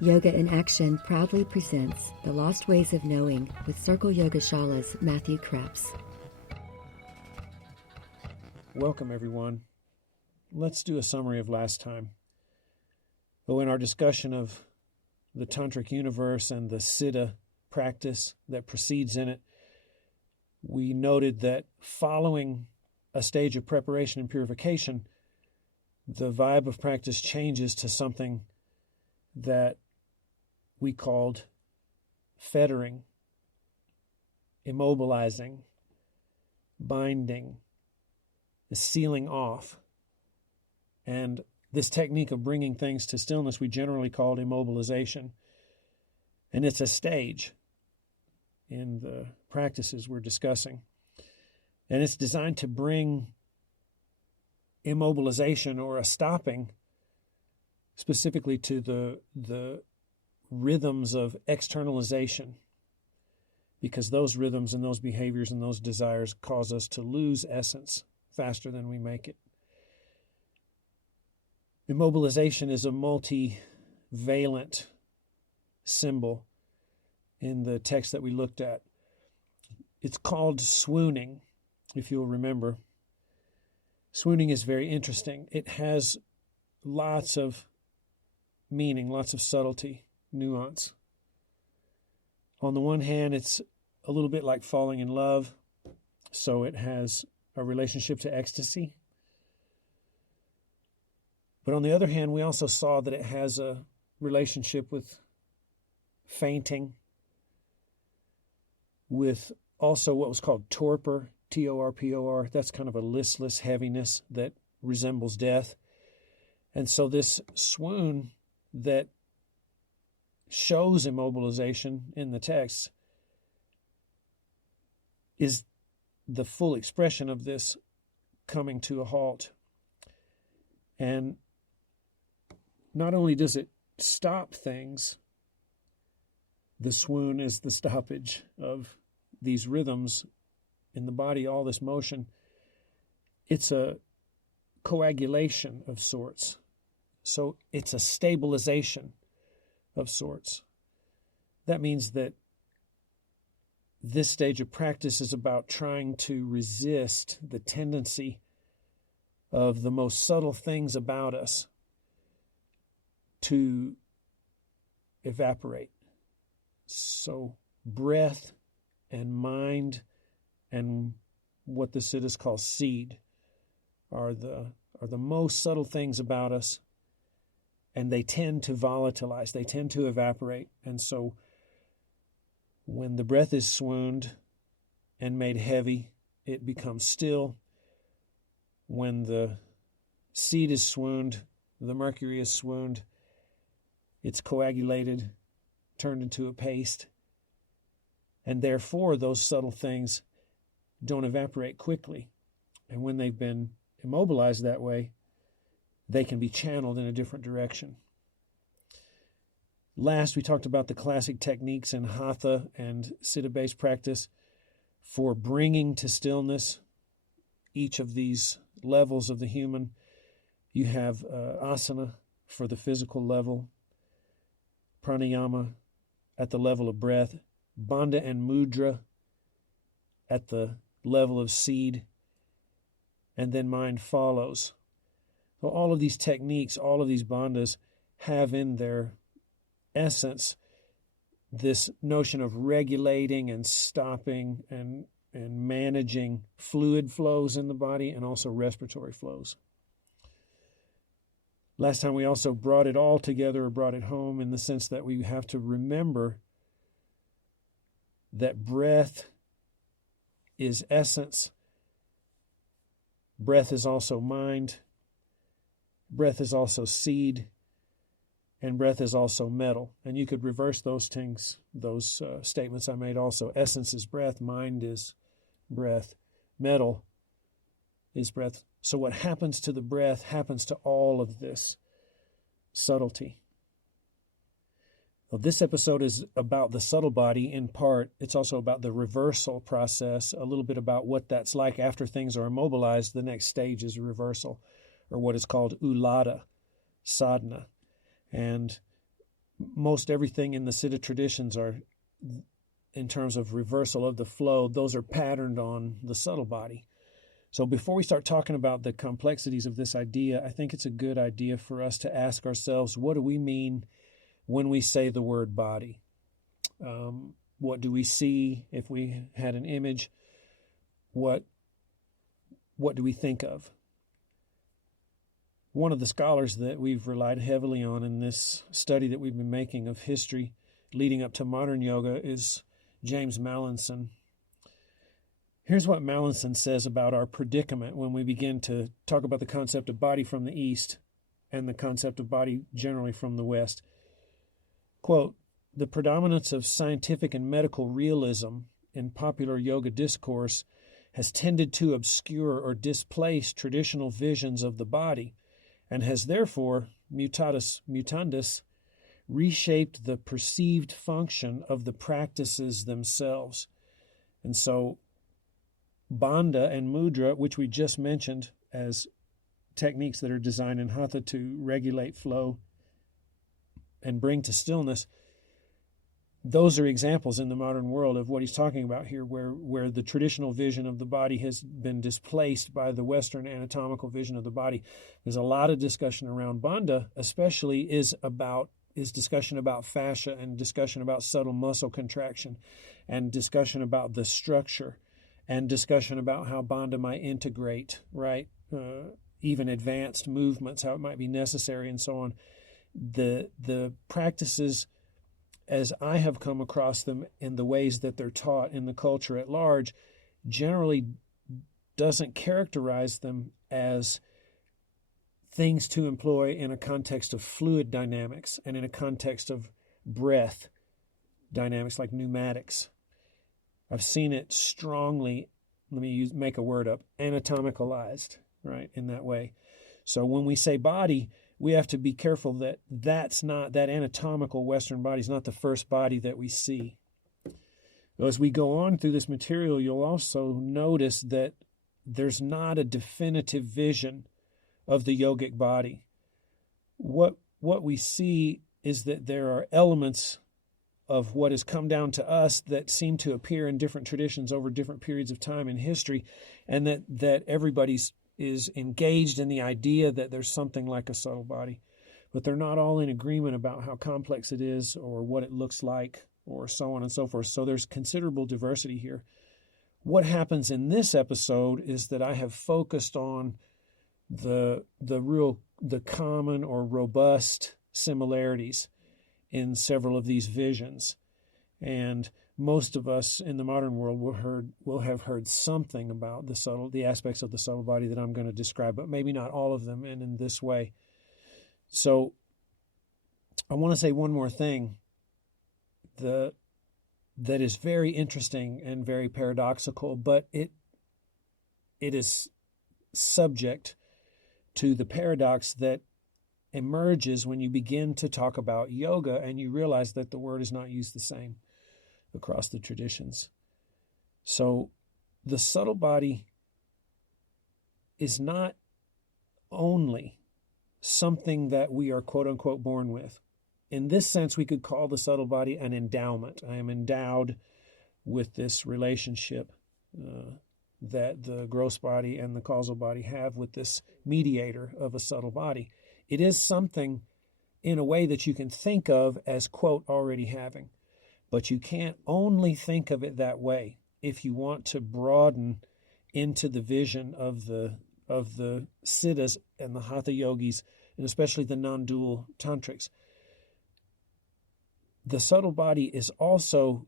Yoga in Action proudly presents The Lost Ways of Knowing with Circle Yoga Shala's Matthew Krebs. Welcome, everyone. Let's do a summary of last time. So in our discussion of the Tantric universe and the Siddha practice that precedes in it, we noted that following a stage of preparation and purification, the vibe of practice changes to something that we called fettering, immobilizing, binding, sealing off. And this technique of bringing things to stillness we generally called immobilization. And it's a stage in the practices we're discussing. And it's designed to bring immobilization or a stopping specifically to the rhythms of externalization, because those rhythms and those behaviors and those desires cause us to lose essence faster than we make it. Immobilization is a multivalent symbol in the text that we looked at. It's called swooning, if you'll remember. Swooning is very interesting. It has lots of meaning, lots of subtlety, nuance. On the one hand, it's a little bit like falling in love, so it has a relationship to ecstasy. But on the other hand, we also saw that it has a relationship with fainting, with also what was called torpor, T-O-R-P-O-R. That's kind of a listless heaviness that resembles death. And so this swoon that shows immobilization in the text is the full expression of this coming to a halt. And not only does it stop things, the swoon is the stoppage of these rhythms in the body, all this motion. It's a coagulation of sorts. So it's a stabilization of sorts. That means that this stage of practice is about trying to resist the tendency of the most subtle things about us to evaporate. So breath and mind and what the Siddhas call seed are the most subtle things about us, and they tend to volatilize, they tend to evaporate. And so when the breath is swooned and made heavy, it becomes still. When the seed is swooned, the mercury is swooned, it's coagulated, turned into a paste. And therefore, those subtle things don't evaporate quickly. And when they've been immobilized that way, they can be channeled in a different direction. Last, we talked about the classic techniques in Hatha and Siddha-based practice for bringing to stillness each of these levels of the human. You have asana for the physical level, pranayama at the level of breath, bandha and mudra at the level of seed, and then mind follows. So all of these techniques, all of these bandhas have in their essence this notion of regulating and stopping and managing fluid flows in the body and also respiratory flows. Last time we also brought it all together, or brought it home, in the sense that we have to remember that breath is essence. Breath is also mind. Breath is also seed. And breath is also metal. And you could reverse those things, those statements I made also. Essence is breath. Mind is breath. Metal is breath. So what happens to the breath happens to all of this subtlety. Well, this episode is about the subtle body in part. It's also about the reversal process, a little bit about what that's like after things are immobilized. The next stage is reversal, or what is called ulta, sadhana. And most everything in the Siddha traditions are, in terms of reversal of the flow, those are patterned on the subtle body. So before we start talking about the complexities of this idea, I think it's a good idea for us to ask ourselves, what do we mean when we say the word body? What do we see? If we had an image, what do we think of? One of the scholars that we've relied heavily on in this study that we've been making of history leading up to modern yoga is James Mallinson. Here's what Mallinson says about our predicament when we begin to talk about the concept of body from the East and the concept of body generally from the West. Quote, "The predominance of scientific and medical realism in popular yoga discourse has tended to obscure or displace traditional visions of the body, and has therefore, mutatis mutandis, reshaped the perceived function of the practices themselves." And so Bandha and Mudra, which we just mentioned as techniques that are designed in Hatha to regulate flow and bring to stillness, those are examples in the modern world of what he's talking about here, where the traditional vision of the body has been displaced by the Western anatomical vision of the body. There's a lot of discussion around Bandha, especially is discussion about fascia and discussion about subtle muscle contraction and discussion about the structure and discussion about how Bandha might integrate, right? Even advanced movements, how it might be necessary and so on. The practices, as I have come across them in the ways that they're taught in the culture at large, generally doesn't characterize them as things to employ in a context of fluid dynamics and in a context of breath dynamics like pneumatics. I've seen it strongly, make a word up, anatomicalized, right, in that way. So when we say body, we have to be careful that that anatomical Western body is not the first body that we see. As we go on through this material, you'll also notice that there's not a definitive vision of the yogic body. What we see is that there are elements of what has come down to us that seem to appear in different traditions over different periods of time in history, and that everybody's is engaged in the idea that there's something like a subtle body, but they're not all in agreement about how complex it is or what it looks like or so on and so forth. So there's considerable diversity here. What happens in this episode is that I have focused on the common or robust similarities in several of these visions. And most of us in the modern world will have heard something about the aspects of the subtle body that I'm going to describe, but maybe not all of them and in this way. So I want to say one more thing that is very interesting and very paradoxical, but it is subject to the paradox that emerges when you begin to talk about yoga and you realize that the word is not used the same across the traditions. So the subtle body is not only something that we are quote unquote born with. In this sense, we could call the subtle body an endowment. I am endowed with this relationship that the gross body and the causal body have with this mediator of a subtle body. It is something in a way that you can think of as, quote, already having. But you can't only think of it that way if you want to broaden into the vision of the Siddhas and the Hatha yogis, and especially the non-dual tantrics. The subtle body is also,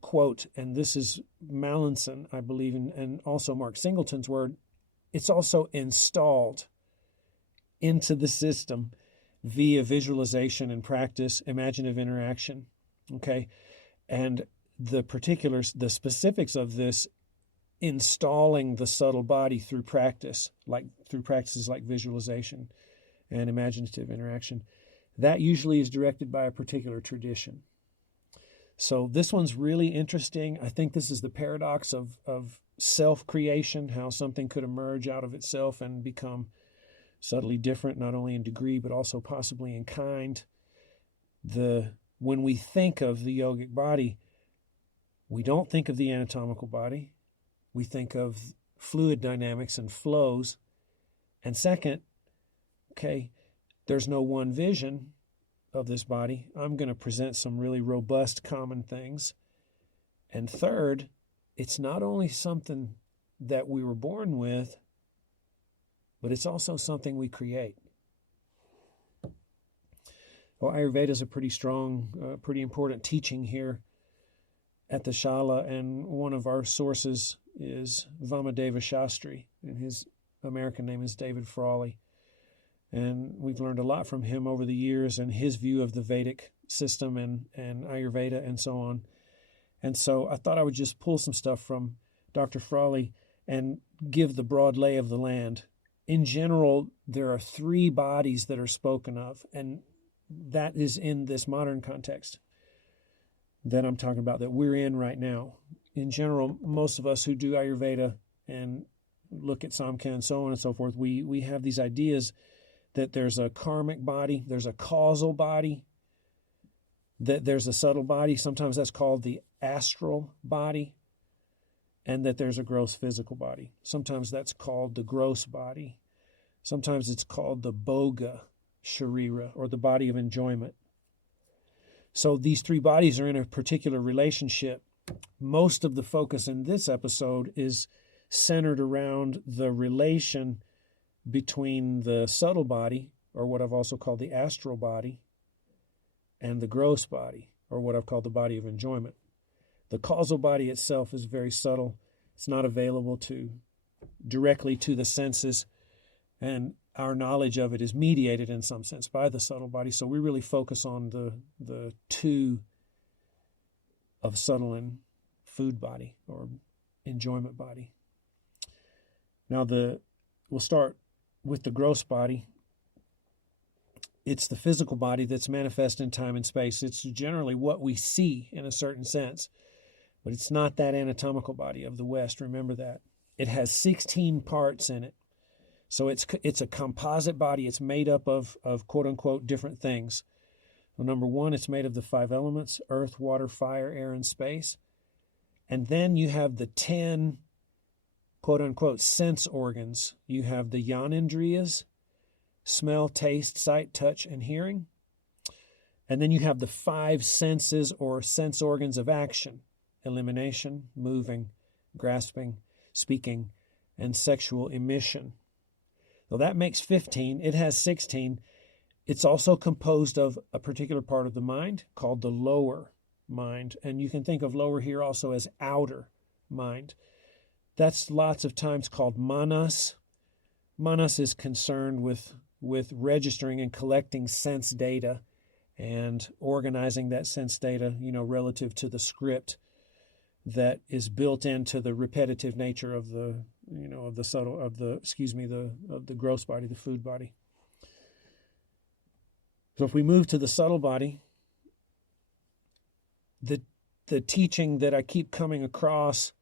quote, and this is Mallinson, I believe, and also Mark Singleton's word, it's also installed into the system via visualization and practice, imaginative interaction, okay? And the specifics of this installing the subtle body through practice, through practices like visualization and imaginative interaction, that usually is directed by a particular tradition. So this one's really interesting. I think this is the paradox of self-creation, how something could emerge out of itself and become subtly different, not only in degree, but also possibly in kind. when we think of the yogic body, we don't think of the anatomical body. We think of fluid dynamics and flows. And second, okay, there's no one vision of this body. I'm going to present some really robust common things. And third, it's not only something that we were born with, but it's also something we create. Well, Ayurveda is a pretty strong, pretty important teaching here at the Shala, and one of our sources is Vamadeva Shastri, and his American name is David Frawley. And we've learned a lot from him over the years and his view of the Vedic system and Ayurveda and so on. And so I thought I would just pull some stuff from Dr. Frawley and give the broad lay of the land. In general, there are 3 bodies that are spoken of, and that is in this modern context that I'm talking about, that we're in right now. In general, most of us who do Ayurveda and look at Samkhya and so on and so forth, we have these ideas that there's a karmic body, there's a causal body, that there's a subtle body, sometimes that's called the astral body, and that there's a gross physical body. Sometimes that's called the gross body. Sometimes it's called the bhoga sharira, or the body of enjoyment. So these 3 bodies are in a particular relationship. Most of the focus in this episode is centered around the relation between the subtle body, or what I've also called the astral body, and the gross body, or what I've called the body of enjoyment. The causal body itself is very subtle. It's not available directly to the senses, and our knowledge of it is mediated in some sense by the subtle body. So we really focus on the 2 of subtle and food body, or enjoyment body. Now we'll start with the gross body. It's the physical body that's manifest in time and space. It's generally what we see in a certain sense, but it's not that anatomical body of the West. Remember that. It has 16 parts in it. So it's a composite body. It's made up of quote-unquote different things. Well, number 1, it's made of the 5 elements: earth, water, fire, air, and space. And then you have the 10 quote-unquote sense organs. You have the Yanendriyas: smell, taste, sight, touch, and hearing. And then you have the 5 senses, or sense organs of action: elimination, moving, grasping, speaking, and sexual emission. So that makes 15. It has 16. It's also composed of a particular part of the mind called the lower mind. And you can think of lower here also as outer mind. That's lots of times called manas. Manas is concerned with registering and collecting sense data and organizing that sense data, relative to the script that is built into the repetitive nature of the gross body, the food body. So if we move to the subtle body, the teaching that I keep coming across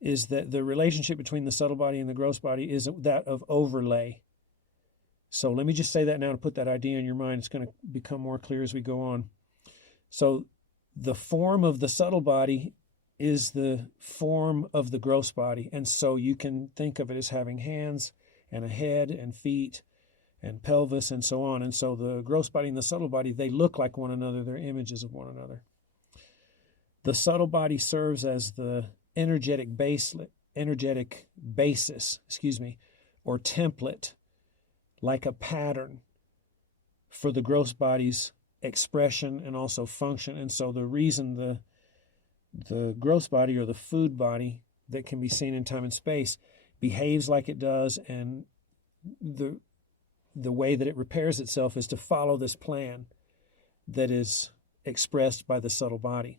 is that the relationship between the subtle body and the gross body is that of overlay. So let me just say that now to put that idea in your mind. It's going to become more clear as we go on. So the form of the subtle body is the form of the gross body. And so you can think of it as having hands and a head and feet and pelvis and so on. And so the gross body and the subtle body, they look like one another. They're images of one another. The subtle body serves as the energetic basis, or template, like a pattern for the gross body's expression and also function. And so the reason the gross body, or the food body that can be seen in time and space, behaves like it does, and the way that it repairs itself is to follow this plan that is expressed by the subtle body.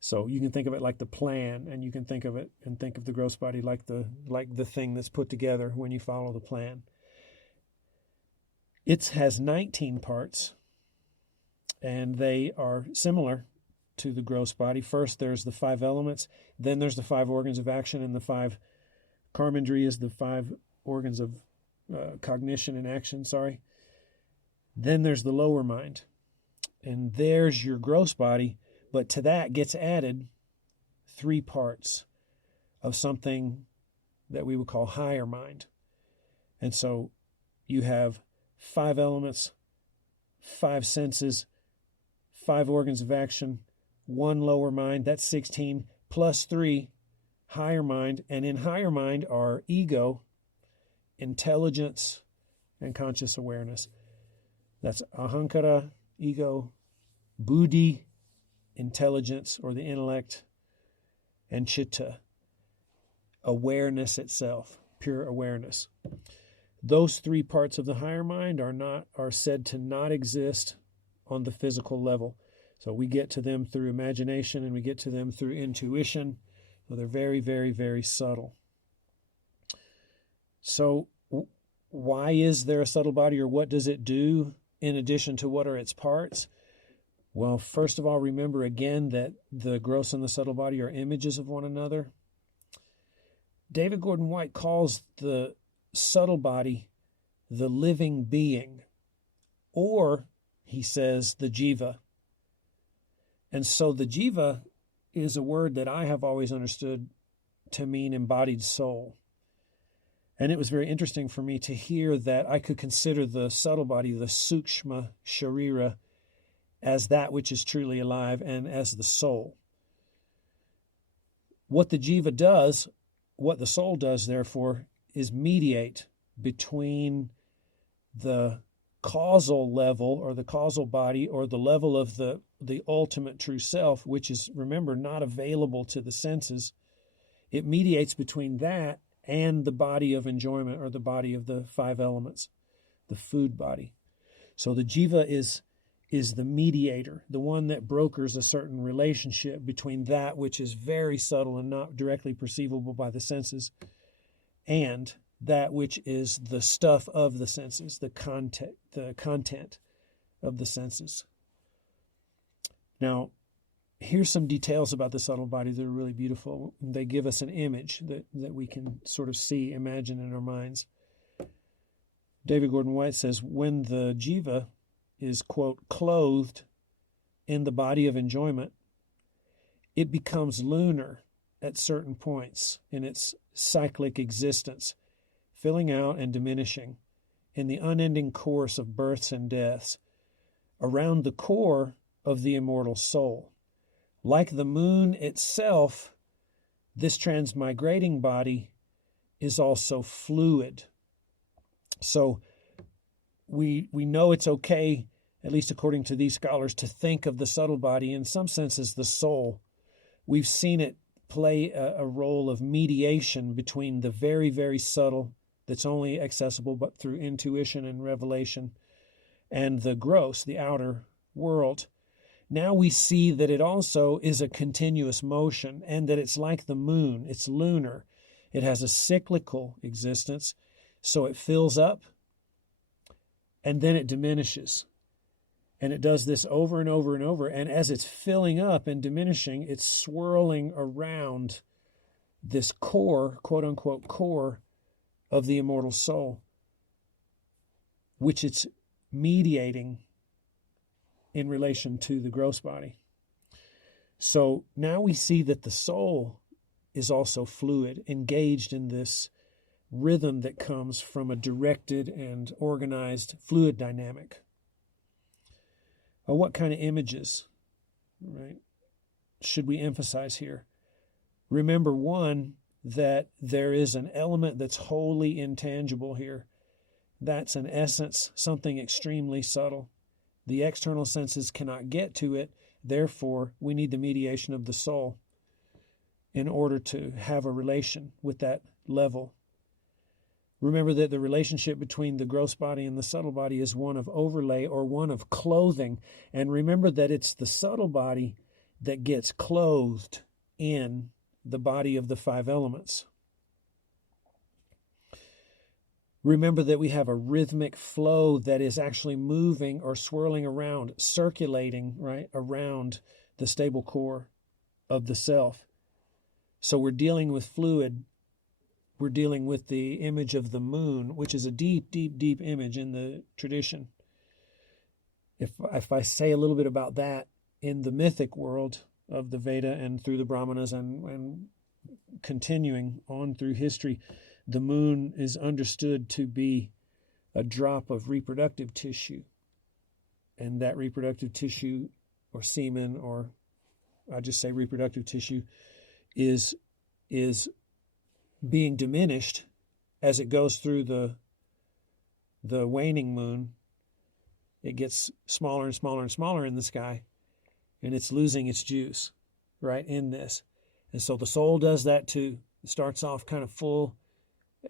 So you can think of it like the plan, and you can think of it and think of the gross body like the thing that's put together when you follow the plan. It has 19 parts, and they are similar to the gross body. First, there's the 5 elements. Then there's the 5 organs of action and the 5 karmendriyas, the 5 organs of cognition and action, Then there's the lower mind. And there's your gross body, but to that gets added 3 parts of something that we would call higher mind. And so you have 5 elements, 5 senses, 5 organs of action, 1 lower mind, that's 16, plus 3 higher mind. And in higher mind are ego, intelligence, and conscious awareness. That's ahankara, ego, buddhi, intelligence or the intellect, and chitta, awareness itself, pure awareness. Those 3 parts of the higher mind are said to not exist on the physical level. So we get to them through imagination and we get to them through intuition. So they're very, very, very subtle. So why is there a subtle body, or what does it do in addition to what are its parts? Well, first of all, remember again that the gross and the subtle body are images of one another. David Gordon White calls the subtle body the living being, or he says the jiva. And so the jiva is a word that I have always understood to mean embodied soul. And it was very interesting for me to hear that I could consider the subtle body, the sukshma sharira, as that which is truly alive and as the soul. What the jiva does, what the soul does, therefore, is mediate between the causal level or the causal body or the level of the ultimate true self, which is, remember, not available to the senses. It mediates between that and the body of enjoyment or the body of the 5 elements, the food body. So the jiva is the mediator, the one that brokers a certain relationship between that which is very subtle and not directly perceivable by the senses and that which is the stuff of the senses, the content of the senses. Now, here's some details about the subtle body that are really beautiful. They give us an image that we can sort of see, imagine in our minds. David Gordon White says, when the jiva is, quote, clothed in the body of enjoyment, it becomes lunar at certain points in its cyclic existence, filling out and diminishing in the unending course of births and deaths around the core of the immortal soul. Like the moon itself, this transmigrating body is also fluid. So we know it's okay, at least according to these scholars, to think of the subtle body in some sense as the soul. We've seen it play a role of mediation between the very, very subtle, that's only accessible but through intuition and revelation, and the gross, the outer world. Now we see that it also is a continuous motion and that it's like the moon. It's lunar. It has a cyclical existence, so it fills up and then it diminishes. And it does this over and over and over. And as it's filling up and diminishing, it's swirling around this core, quote unquote, core of the immortal soul, which it's mediating in relation to the gross body. So now we see that the soul is also fluid, engaged in this rhythm that comes from a directed and organized fluid dynamic. What kind of images, right, should we emphasize here? Remember, one, that there is an element that's wholly intangible here. That's an essence, something extremely subtle. The external senses cannot get to it. Therefore, we need the mediation of the soul in order to have a relation with that level. Remember that the relationship between the gross body and the subtle body is one of overlay or one of clothing. And remember that it's the subtle body that gets clothed in the body of the 5 elements. Remember that we have a rhythmic flow that is actually moving or swirling around, circulating, right, around the stable core of the self. So we're dealing with fluid. We're dealing with the image of the moon, which is a deep, deep, deep image in the tradition. if I say a little bit about that, in the mythic world of the Veda and through the Brahmanas and continuing on through history, the moon is understood to be a drop of reproductive tissue. And that reproductive tissue, or semen, or I just say reproductive tissue, is being diminished as it goes through the waning moon. It gets smaller and smaller and smaller in the sky, and it's losing its juice right in this. And so the soul does that too. It starts off kind of full,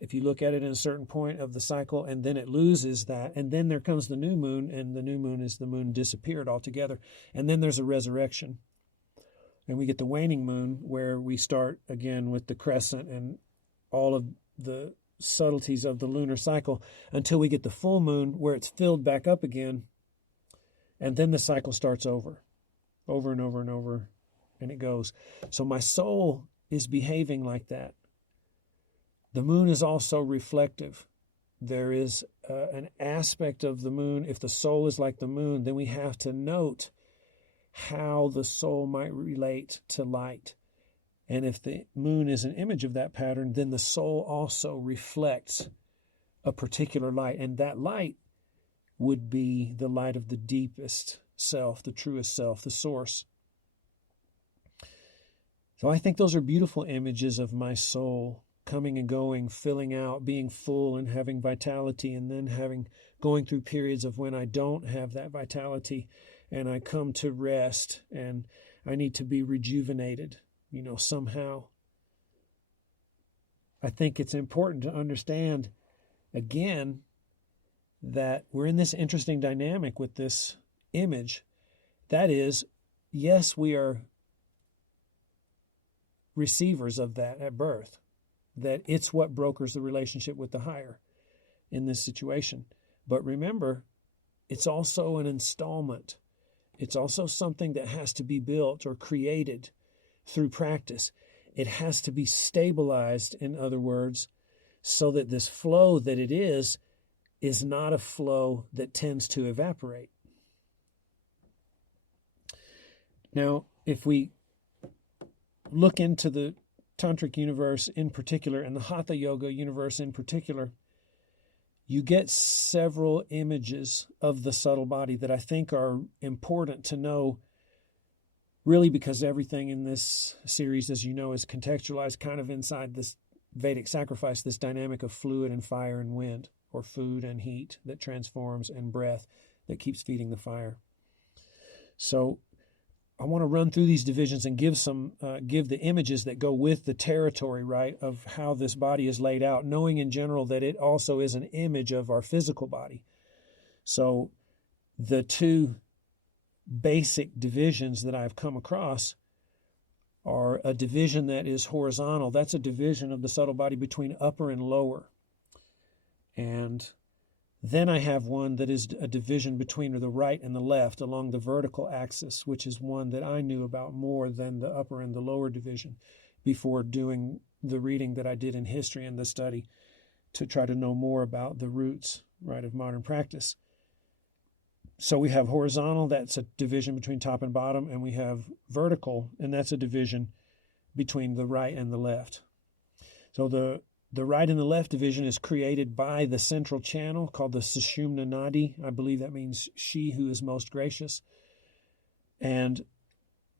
if you look at it in a certain point of the cycle, and then it loses that. And then there comes the new moon, and the new moon is the moon disappeared altogether. And then there's a resurrection. And we get the waning moon, where we start again with the crescent and all of the subtleties of the lunar cycle until we get the full moon, where it's filled back up again. And then the cycle starts over and over and over, and it goes. So my soul is behaving like that. The moon is also reflective. There is an aspect of the moon. If the soul is like the moon, then we have to note how the soul might relate to light. And if the moon is an image of that pattern, then the soul also reflects a particular light. And that light would be the light of the deepest self, the truest self, the source. So I think those are beautiful images of my soul coming and going, filling out, being full and having vitality, and then going through periods of when I don't have that vitality and I come to rest and I need to be rejuvenated, somehow. I think it's important to understand, again, that we're in this interesting dynamic with this image. That is, yes, we are receivers of that at birth, that it's what brokers the relationship with the higher in this situation. But remember, it's also an installment. It's also something that has to be built or created through practice. It has to be stabilized, in other words, so that this flow that it is not a flow that tends to evaporate. Now, if we look into the Tantric universe in particular, and the Hatha Yoga universe in particular, you get several images of the subtle body that I think are important to know, really, because everything in this series, as you know, is contextualized kind of inside this Vedic sacrifice, this dynamic of fluid and fire and wind, or food and heat that transforms, and breath that keeps feeding the fire. So I want to run through these divisions and give the images that go with the territory, right, of how this body is laid out, knowing in general that it also is an image of our physical body. So the two basic divisions that I've come across are a division that is horizontal. That's a division of the subtle body between upper and lower. And then I have one that is a division between the right and the left along the vertical axis, which is one that I knew about more than the upper and the lower division before doing the reading that I did in history and the study to try to know more about the roots, right, of modern practice. So we have horizontal, that's a division between top and bottom, and we have vertical, and that's a division between the right and the left. So the right and the left division is created by the central channel called the Sushumna Nadi. I believe that means she who is most gracious. And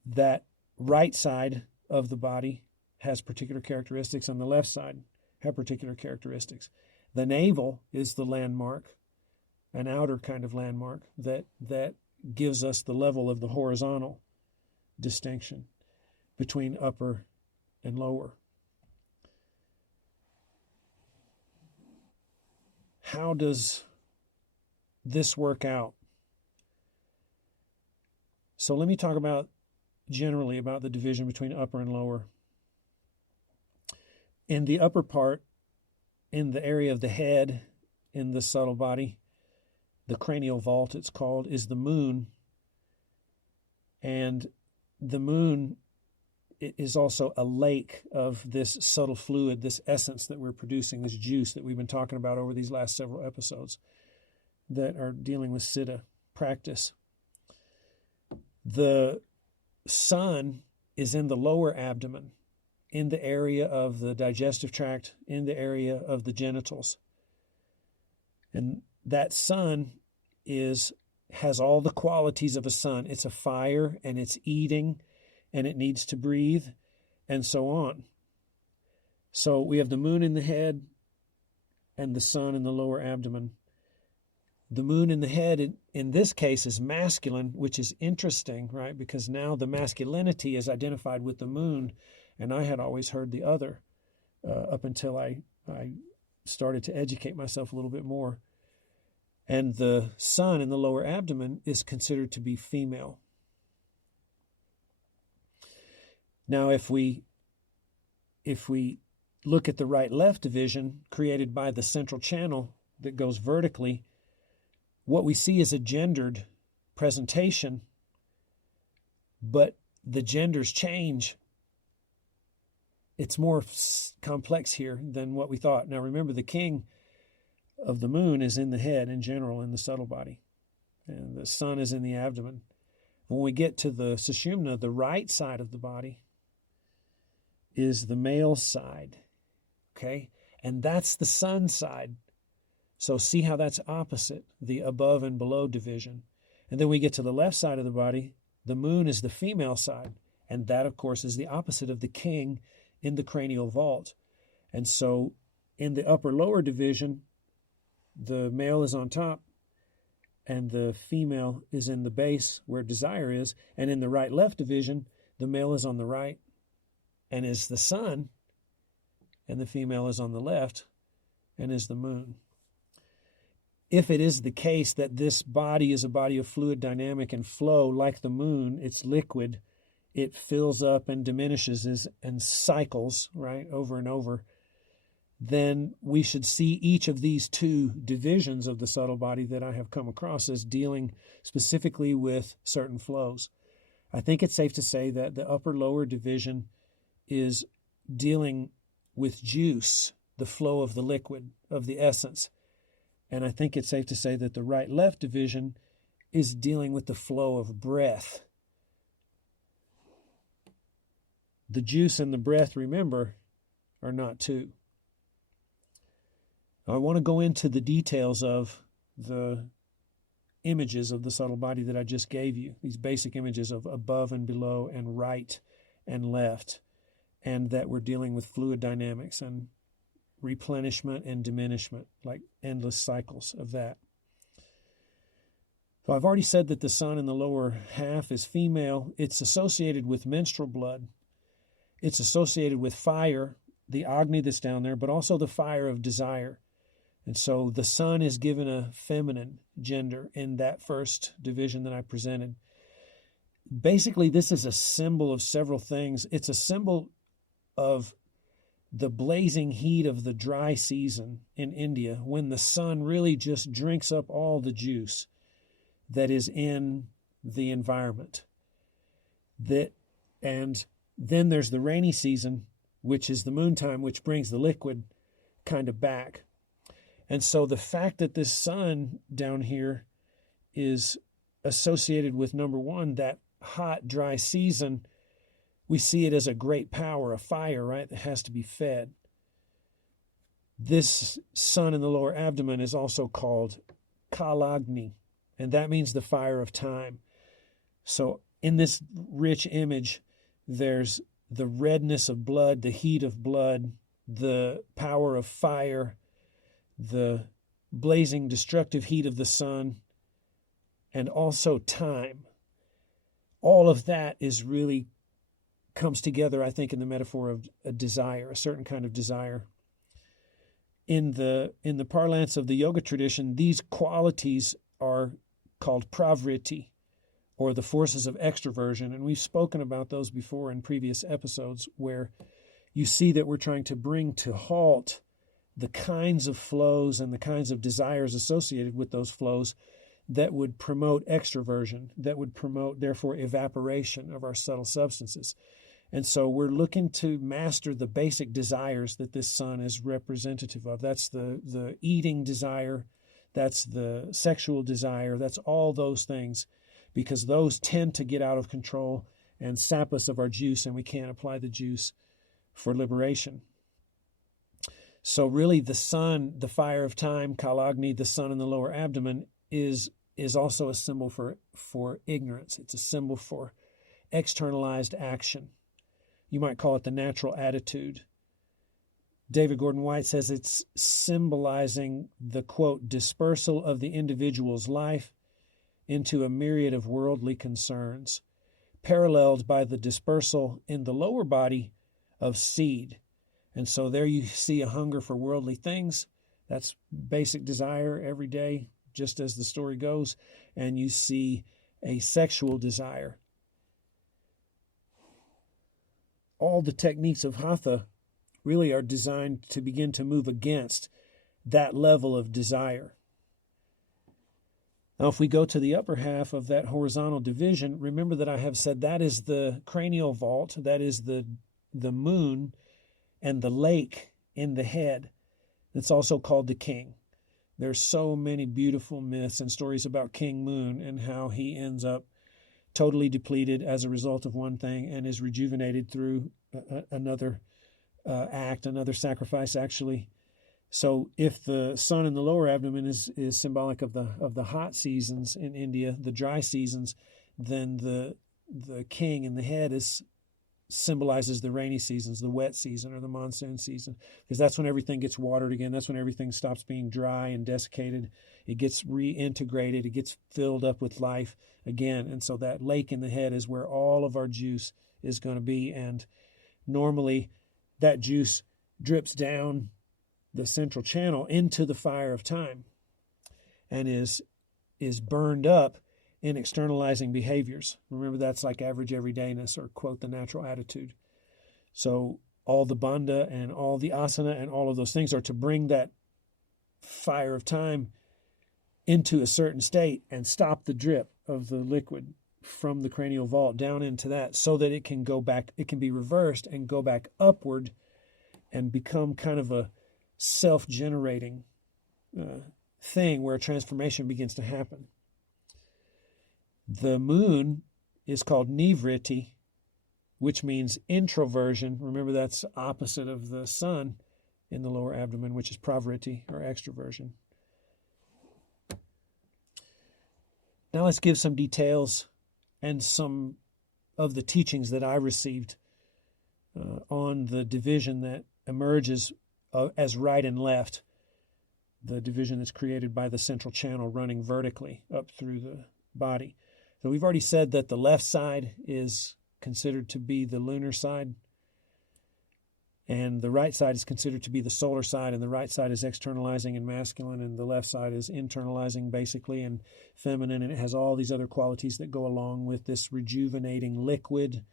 that right side of the body has particular characteristics, and the left side have particular characteristics. The navel is the landmark, an outer kind of landmark that gives us the level of the horizontal distinction between upper and lower. How does this work out? So let me talk generally about the division between upper and lower. In the upper part, in the area of the head, in the subtle body, the cranial vault it's called, is the moon. And the moon is also a lake of this subtle fluid, this essence that we're producing, this juice that we've been talking about over these last several episodes that are dealing with Siddha practice. The sun is in the lower abdomen, in the area of the digestive tract, in the area of the genitals. And that sun has all the qualities of a sun. It's a fire, and it's eating, and it needs to breathe, and so on. So we have the moon in the head and the sun in the lower abdomen. The moon in the head, in this case, is masculine, which is interesting, right? Because now the masculinity is identified with the moon, and I had always heard the other up until I started to educate myself a little bit more. And the sun in the lower abdomen is considered to be female. Now, if we look at the right-left division created by the central channel that goes vertically, what we see is a gendered presentation, but the genders change. It's more complex here than what we thought. Now, remember, the king of the moon is in the head in general, in the subtle body, and the sun is in the abdomen. When we get to the sushumna, the right side of the body is the male side, okay? And that's the sun side. So see how that's opposite, the above and below division. And then we get to the left side of the body, the moon is the female side, and that, of course, is the opposite of the king in the cranial vault. And so in the upper-lower division, the male is on top, and the female is in the base where desire is. And in the right-left division, the male is on the right and is the sun, and the female is on the left and is the moon. If it is the case that this body is a body of fluid dynamic and flow, like the moon, it's liquid, it fills up and diminishes and cycles, right, over and over, then we should see each of these two divisions of the subtle body that I have come across as dealing specifically with certain flows. I think it's safe to say that the upper-lower division is dealing with juice, the flow of the liquid, of the essence. And I think it's safe to say that the right-left division is dealing with the flow of breath. The juice and the breath, remember, are not two. I want to go into the details of the images of the subtle body that I just gave you, these basic images of above and below and right and left, and that we're dealing with fluid dynamics and replenishment and diminishment, like endless cycles of that. So I've already said that the sun in the lower half is female. It's associated with menstrual blood. It's associated with fire, the Agni that's down there, but also the fire of desire. And so the sun is given a feminine gender in that first division that I presented. Basically, this is a symbol of several things. It's a symbol of the blazing heat of the dry season in India, when the sun really just drinks up all the juice that is in the environment. And then there's the rainy season, which is the moon time, which brings the liquid kind of back. And so the fact that this sun down here is associated with, number one, that hot, dry season, we see it as a great power, a fire, right, that has to be fed. This sun in the lower abdomen is also called Kalagni, and that means the fire of time. So in this rich image, there's the redness of blood, the heat of blood, the power of fire, the blazing destructive heat of the sun, and also time. All of that is really comes together, I think, in the metaphor of a desire, a certain kind of desire. In the parlance of the yoga tradition, these qualities are called pravriti, or the forces of extroversion, and we've spoken about those before in previous episodes, where you see that we're trying to bring to halt the kinds of flows and the kinds of desires associated with those flows that would promote extroversion, that would promote, therefore, evaporation of our subtle substances. And so we're looking to master the basic desires that this sun is representative of. That's the eating desire, that's the sexual desire, that's all those things. because those tend to get out of control and sap us of our juice, and we can't apply the juice for liberation. So really the sun, the fire of time, Kalagni, the sun in the lower abdomen, is also a symbol for ignorance. It's a symbol for externalized action. You might call it the natural attitude. David Gordon White says it's symbolizing the, quote, dispersal of the individual's life into a myriad of worldly concerns, paralleled by the dispersal in the lower body of seed. And so there you see a hunger for worldly things. That's basic desire every day, just as the story goes. And you see a sexual desire. All the techniques of Hatha really are designed to begin to move against that level of desire. Now, if we go to the upper half of that horizontal division, remember that I have said that is the cranial vault, that is the moon and the lake in the head. It's also called the king. There's so many beautiful myths and stories about King Moon and how he ends up totally depleted as a result of one thing and is rejuvenated through another act, another sacrifice, actually. So if the sun in the lower abdomen is symbolic of the hot seasons in India, the dry seasons, then the king in the head symbolizes the rainy seasons, the wet season or the monsoon season, because that's when everything gets watered again. That's when everything stops being dry and desiccated. It gets reintegrated. It gets filled up with life again. And so that lake in the head is where all of our juice is going to be. And normally that juice drips down the central channel into the fire of time and is burned up in externalizing behaviors. Remember, that's like average everydayness, or, quote, the natural attitude. So all the bandha and all the asana and all of those things are to bring that fire of time into a certain state and stop the drip of the liquid from the cranial vault down into that, so that it can go back, it can be reversed and go back upward and become kind of a self-generating thing where a transformation begins to happen. The moon is called Nivriti, which means introversion. Remember, that's opposite of the sun in the lower abdomen, which is pravriti, or extroversion. Now let's give some details and some of the teachings that I received on the division that emerges as right and left, the division that's created by the central channel running vertically up through the body. So we've already said that the left side is considered to be the lunar side, and the right side is considered to be the solar side, and the right side is externalizing and masculine, and the left side is internalizing basically and feminine, and it has all these other qualities that go along with this rejuvenating liquid.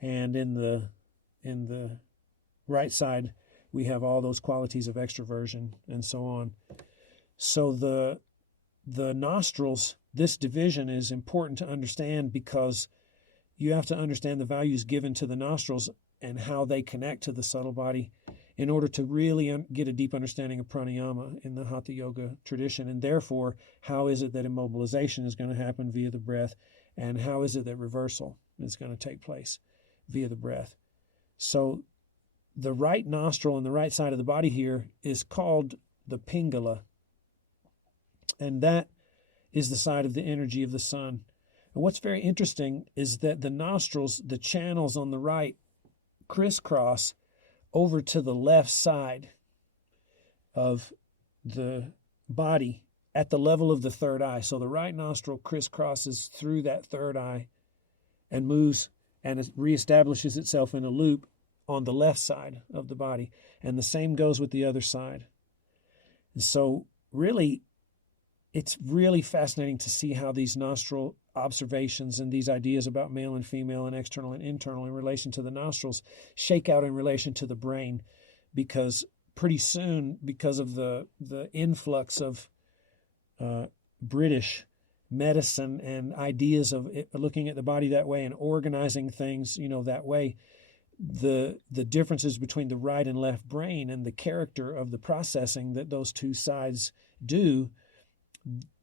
And in the right side, we have all those qualities of extroversion and so on. So the nostrils, this division is important to understand, because you have to understand the values given to the nostrils and how they connect to the subtle body in order to really get a deep understanding of pranayama in the Hatha Yoga tradition. And therefore, how is it that immobilization is going to happen via the breath, and how is it that reversal is going to take place via the breath? So the right nostril on the right side of the body here is called the Pingala, and that is the side of the energy of the sun. And what's very interesting is that the nostrils, the channels on the right, crisscross over to the left side of the body at the level of the third eye. So the right nostril crisscrosses through that third eye and moves and it reestablishes itself in a loop on the left side of the body. And the same goes with the other side. And so really, it's really fascinating to see how these nostril observations and these ideas about male and female and external and internal in relation to the nostrils shake out in relation to the brain, because pretty soon, because of the influx of British medicine and ideas of looking at the body that way and organizing things, that way, the differences between the right and left brain and the character of the processing that those two sides do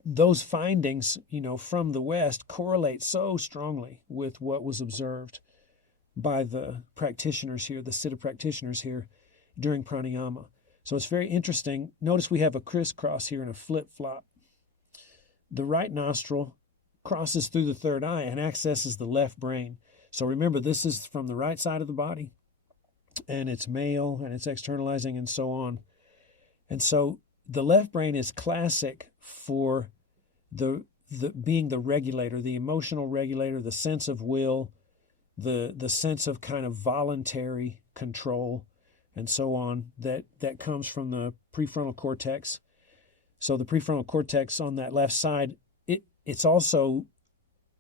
those findings, from the West correlate so strongly with what was observed by the practitioners here, the Siddha practitioners here during pranayama. So it's very interesting. Notice we have a crisscross here and a flip-flop. The right nostril crosses through the third eye and accesses the left brain. So remember, this is from the right side of the body, and it's male, and it's externalizing, and so on. And so the left brain is classic for the being the regulator, the emotional regulator, the sense of will, the sense of kind of voluntary control, and so on, that comes from the prefrontal cortex. So the prefrontal cortex on that left side, it's also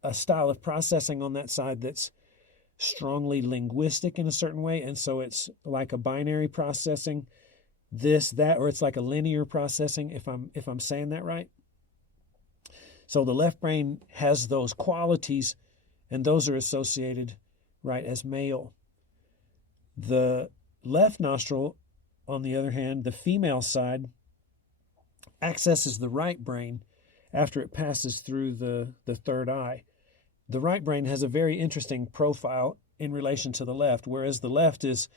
a style of processing on that side that's strongly linguistic in a certain way, and so it's like a binary processing, this, that, or it's like a linear processing, if I'm saying that right. So the left brain has those qualities, and those are associated, right, as male. The left nostril, on the other hand, the female side, accesses the right brain after it passes through the third eye. The right brain has a very interesting profile in relation to the left, whereas the left is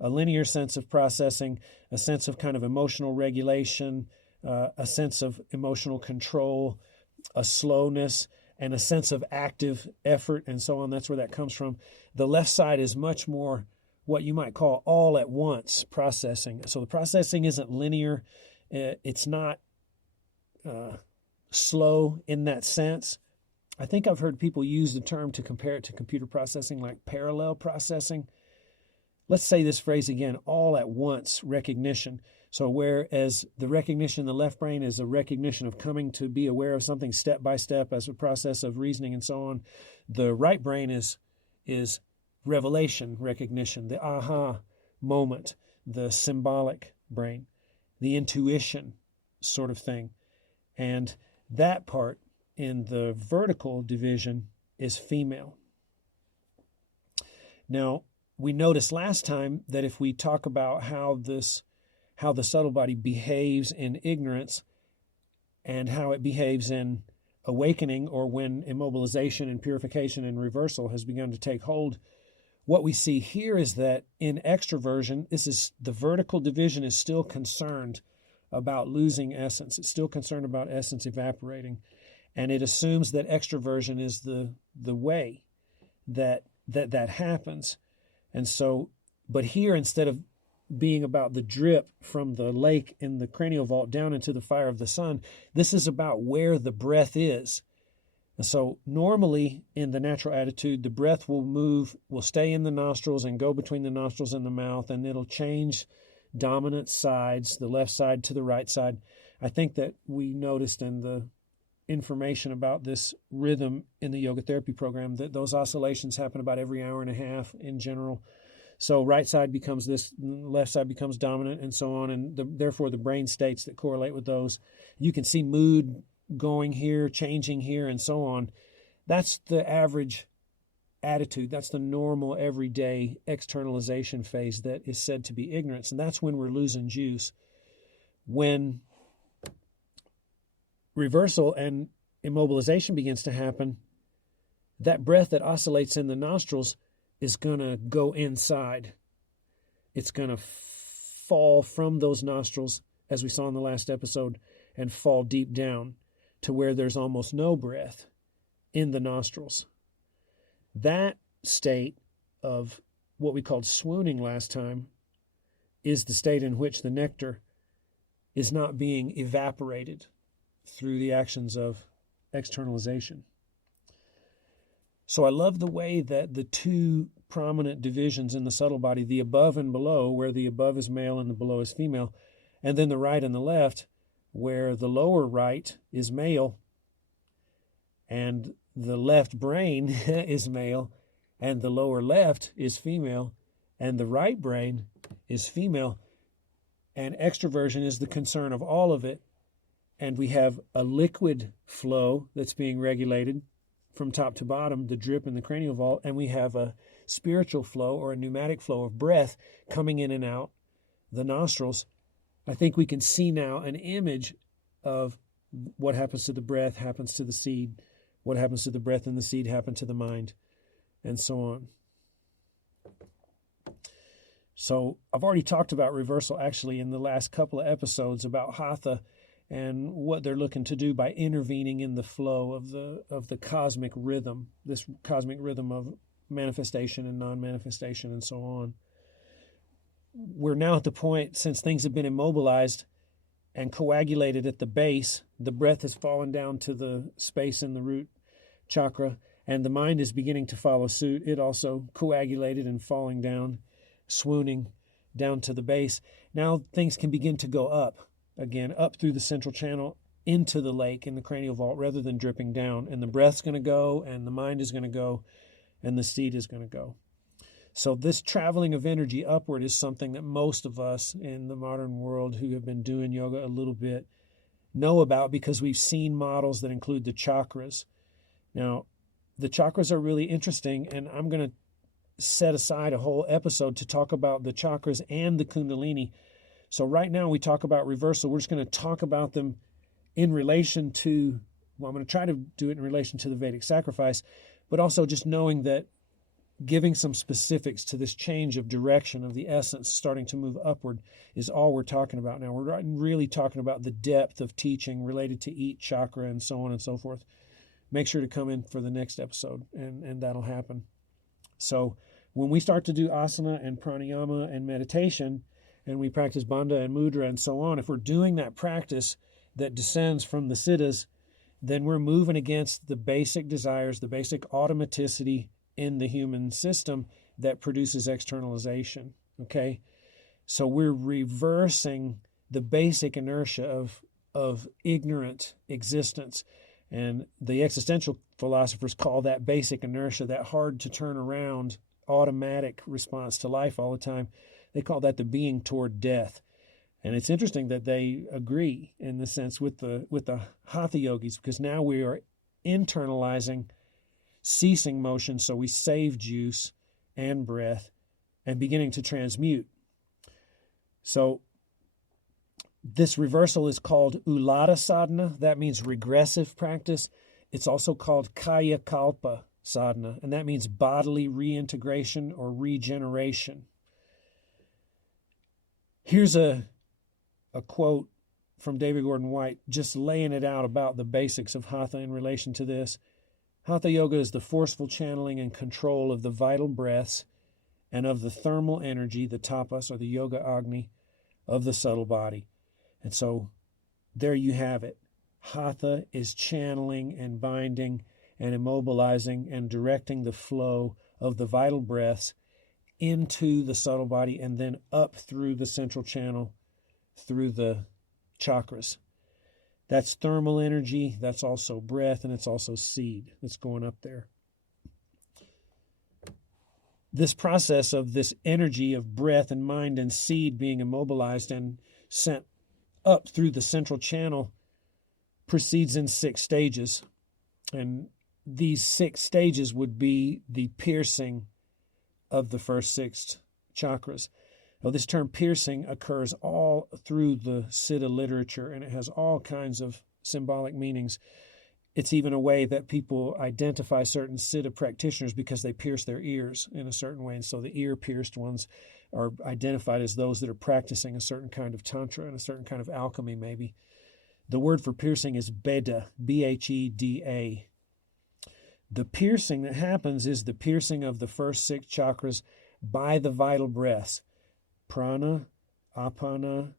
a linear sense of processing, a sense of kind of emotional regulation, a sense of emotional control, a slowness, and a sense of active effort, and so on. That's where that comes from. The left side is much more what you might call all at once processing. So the processing isn't linear. It's not slow in that sense. I think I've heard people use the term to compare it to computer processing, like parallel processing. Let's say this phrase again, all at once recognition. So whereas the recognition in the left brain is a recognition of coming to be aware of something step by step as a process of reasoning and so on, the right brain is revelation recognition, the aha moment, the symbolic brain, the intuition sort of thing. And that part in the vertical division is female. Now, we noticed last time that if we talk about how the subtle body behaves in ignorance and how it behaves in awakening, or when immobilization and purification and reversal has begun to take hold, what we see here is that in extroversion, the vertical division is still concerned about losing essence. It's still concerned about essence evaporating. And it assumes that extroversion is the way that happens. And so, but here, instead of being about the drip from the lake in the cranial vault down into the fire of the sun, this is about where the breath is. And so normally in the natural attitude, the breath will stay in the nostrils and go between the nostrils and the mouth, and it'll change dominant sides, the left side to the right side. I think that we noticed in the information about this rhythm in the yoga therapy program that those oscillations happen about every hour and a half in general. So right side becomes this, left side becomes dominant, and so on, and therefore the brain states that correlate with those. You can see mood going here, changing here, and so on. That's the average attitude. That's the normal everyday externalization phase that is said to be ignorance, and that's when we're losing juice. When reversal and immobilization begins to happen, that breath that oscillates in the nostrils is going to go inside. It's going to fall from those nostrils, as we saw in the last episode, and fall deep down to where there's almost no breath in the nostrils. That state of what we called swooning last time is the state in which the nectar is not being evaporated through the actions of externalization. So I love the way that the two prominent divisions in the subtle body, the above and below, where the above is male and the below is female, and then the right and the left, where the lower right is male and the left brain is male and the lower left is female and the right brain is female, and extroversion is the concern of all of it. And we have a liquid flow that's being regulated from top to bottom, the drip in the cranial vault, and we have a spiritual flow or a pneumatic flow of breath coming in and out the nostrils. I think we can see now an image of What happens to the breath happens to the seed. What happens to the breath and the seed happen to the mind, and so on. So I've already talked about reversal actually in the last couple of episodes about hatha and what they're looking to do by intervening in the flow of the cosmic rhythm, this cosmic rhythm of manifestation and non-manifestation and so on. We're now at the point, since things have been immobilized and coagulated at the base, the breath has fallen down to the space in the root chakra, and the mind is beginning to follow suit. It also coagulated and falling down, swooning down to the base. Now things can begin to go up again, up through the central channel into the lake in the cranial vault rather than dripping down. And the breath's going to go, and the mind is going to go, and the seed is going to go. So this traveling of energy upward is something that most of us in the modern world who have been doing yoga a little bit know about, because we've seen models that include the chakras. Now, the chakras are really interesting, and I'm going to set aside a whole episode to talk about the chakras and the kundalini. So right now we talk about reversal. We're just going to talk about them in relation to, well, I'm going to try to do it in relation to the Vedic sacrifice, but also just knowing that giving some specifics to this change of direction of the essence starting to move upward is all we're talking about now. We're really talking about the depth of teaching related to each chakra and so on and so forth. Make sure to come in for the next episode, and that'll happen. So when we start to do asana and pranayama and meditation, and we practice bandha and mudra and so on, if we're doing that practice that descends from the siddhas, then we're moving against the basic desires, the basic automaticity in the human system that produces externalization, okay? So we're reversing the basic inertia of ignorant existence. And the existential philosophers call that basic inertia, that hard to turn around automatic response to life all the time. They call that the being toward death. And it's interesting that they agree in the sense with the hatha yogis, because now we are internalizing ceasing motion, so we save juice and breath and beginning to transmute. So this reversal is called ulta sadhana. That means regressive practice. It's also called kaya kalpa sadhana, and that means bodily reintegration or regeneration. Here's a quote from David Gordon White, just laying it out about the basics of hatha in relation to this. Hatha yoga is the forceful channeling and control of the vital breaths and of the thermal energy, the tapas or the yoga agni, of the subtle body. And so there you have it. Hatha is channeling and binding and immobilizing and directing the flow of the vital breaths into the subtle body and then up through the central channel, through the chakras. That's thermal energy, that's also breath, and it's also seed that's going up there. This process of this energy of breath and mind and seed being immobilized and sent up through the central channel proceeds in 6 stages. And these 6 stages would be the piercing of the first 6 chakras. Now, this term piercing occurs all through the Siddha literature, and it has all kinds of symbolic meanings. It's even a way that people identify certain Siddha practitioners because they pierce their ears in a certain way. And so the ear-pierced ones are identified as those that are practicing a certain kind of tantra and a certain kind of alchemy, maybe. The word for piercing is bheda, B-H-E-D-A. The piercing that happens is the piercing of the first 6 chakras by the vital breaths. Prana, apana,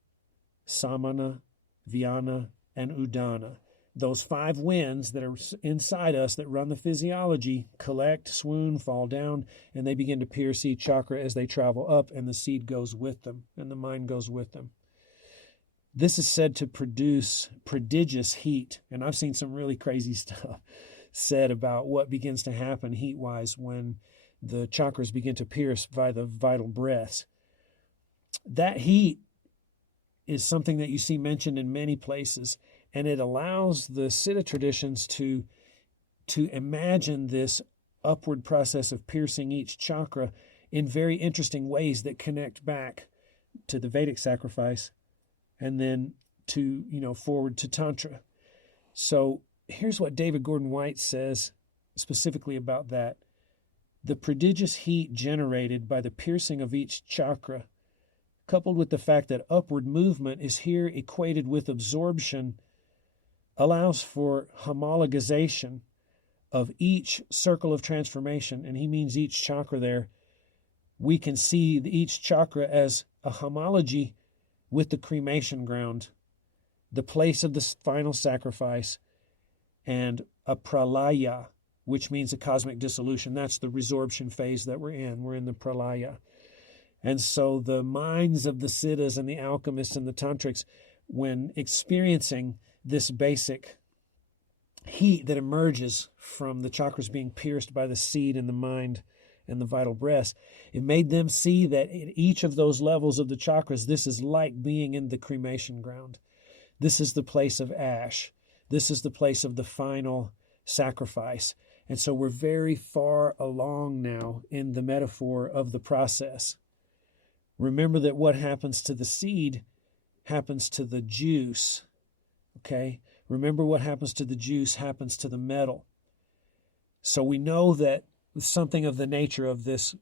samana, vyana, and udana. Those 5 winds that are inside us that run the physiology collect, swoon, fall down, and they begin to pierce each chakra as they travel up, and the seed goes with them, and the mind goes with them. This is said to produce prodigious heat, and I've seen some really crazy stuff said about what begins to happen heat-wise when the chakras begin to pierce by the vital breaths. That heat is something that you see mentioned in many places, and it allows the Siddha traditions to imagine this upward process of piercing each chakra in very interesting ways that connect back to the Vedic sacrifice and then to, forward to Tantra. So here's what David Gordon White says specifically about that. The prodigious heat generated by the piercing of each chakra, coupled with the fact that upward movement is here equated with absorption, allows for homologization of each circle of transformation, and he means each chakra there. We can see each chakra as a homology with the cremation ground, the place of the final sacrifice, and a pralaya, which means a cosmic dissolution. That's the resorption phase that we're in. We're in the pralaya. And so the minds of the Siddhas and the alchemists and the tantrics, when experiencing this basic heat that emerges from the chakras being pierced by the seed in the mind and the vital breaths, it made them see that in each of those levels of the chakras, this is like being in the cremation ground. This is the place of ash. This is the place of the final sacrifice. And so we're very far along now in the metaphor of the process. Remember that what happens to the seed happens to the juice. Okay? Remember what happens to the juice happens to the metal. So we know that something of the nature of this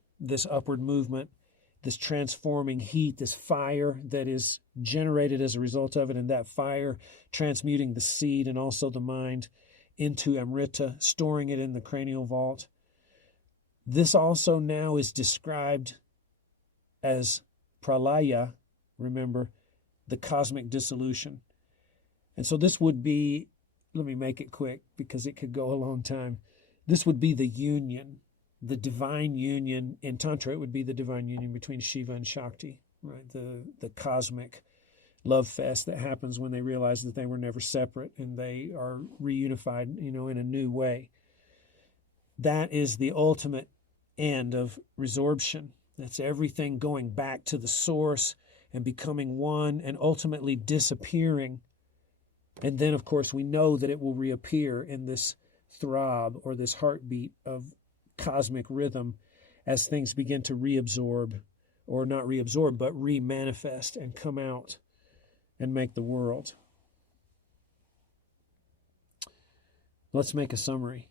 upward movement, this transforming heat, this fire that is generated as a result of it, and that fire transmuting the seed and also the mind into amrita, storing it in the cranial vault. This also now is described as pralaya, remember, the cosmic dissolution. And so this would be, let me make it quick because it could go a long time. This would be the union, the divine union. In Tantra, it would be the divine union between Shiva and Shakti, right? The cosmic love fest that happens when they realize that they were never separate and they are reunified, in a new way. That is the ultimate end of resorption. That's everything going back to the source and becoming one and ultimately disappearing. And then, of course, we know that it will reappear in this throb or this heartbeat of cosmic rhythm as things begin to reabsorb, or not reabsorb, but remanifest and come out and make the world. Let's make a summary.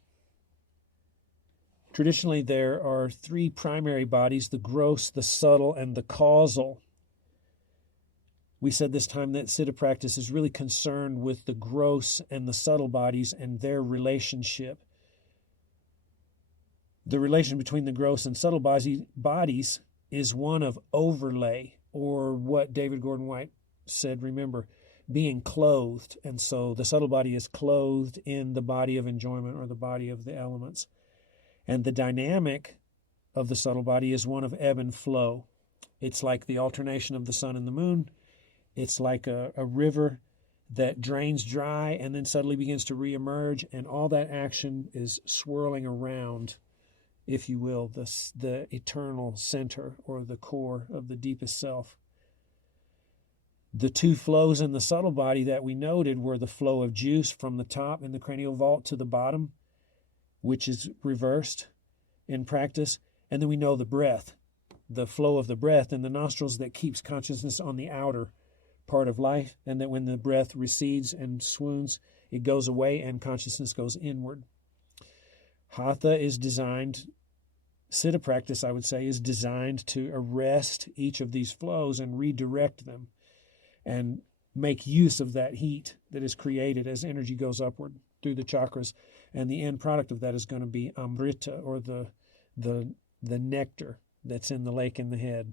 Traditionally, there are three primary bodies: the gross, the subtle, and the causal. We said this time that Siddha practice is really concerned with the gross and the subtle bodies and their relationship. The relation between the gross and subtle bodies is one of overlay, or what David Gordon White said, remember, being clothed. And so the subtle body is clothed in the body of enjoyment or the body of the elements. And the dynamic of the subtle body is one of ebb and flow. It's like the alternation of the sun and the moon. It's like a river that drains dry and then suddenly begins to reemerge, and all that action is swirling around, if you will, the eternal center or the core of the deepest self. The two flows in the subtle body that we noted were the flow of juice from the top in the cranial vault to the bottom, which is reversed in practice. And then we know the breath, the flow of the breath in the nostrils that keeps consciousness on the outer part of life, and that when the breath recedes and swoons, it goes away and consciousness goes inward. Hatha is designed, Siddha practice, I would say, is designed to arrest each of these flows and redirect them and make use of that heat that is created as energy goes upward through the chakras. And the end product of that is going to be amrita, or the nectar that's in the lake in the head.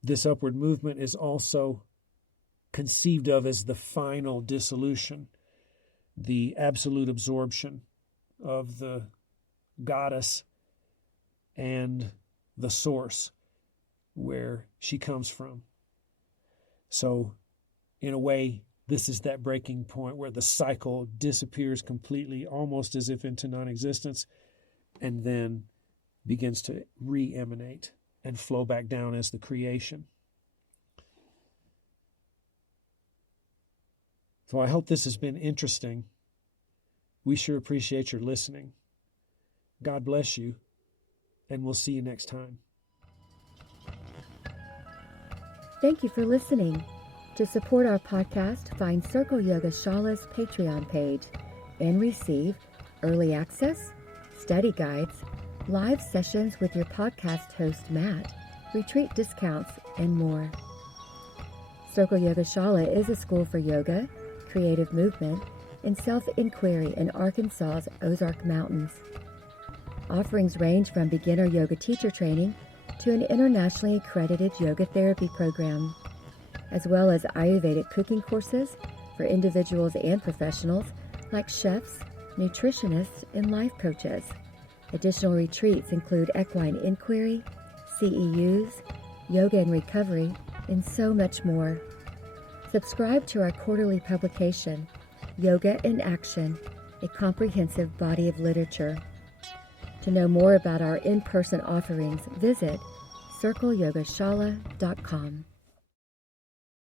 This upward movement is also conceived of as the final dissolution, the absolute absorption of the goddess and the source where she comes from. So, in a way, this is that breaking point where the cycle disappears completely, almost as if into non-existence, and then begins to re-emanate and flow back down as the creation. So I hope this has been interesting. We sure appreciate your listening. God bless you, and we'll see you next time. Thank you for listening. To support our podcast, find Circle Yoga Shala's Patreon page and receive early access, study guides, live sessions with your podcast host Matt, retreat discounts, and more. Circle Yoga Shala is a school for yoga, creative movement, and self-inquiry in Arkansas's Ozark Mountains. Offerings range from beginner yoga teacher training to an internationally accredited yoga therapy program, as well as Ayurvedic cooking courses for individuals and professionals like chefs, nutritionists, and life coaches. Additional retreats include equine inquiry, CEUs, yoga and recovery, and so much more. Subscribe to our quarterly publication, Yoga in Action, a comprehensive body of literature. To know more about our in-person offerings, visit circleyogashala.com.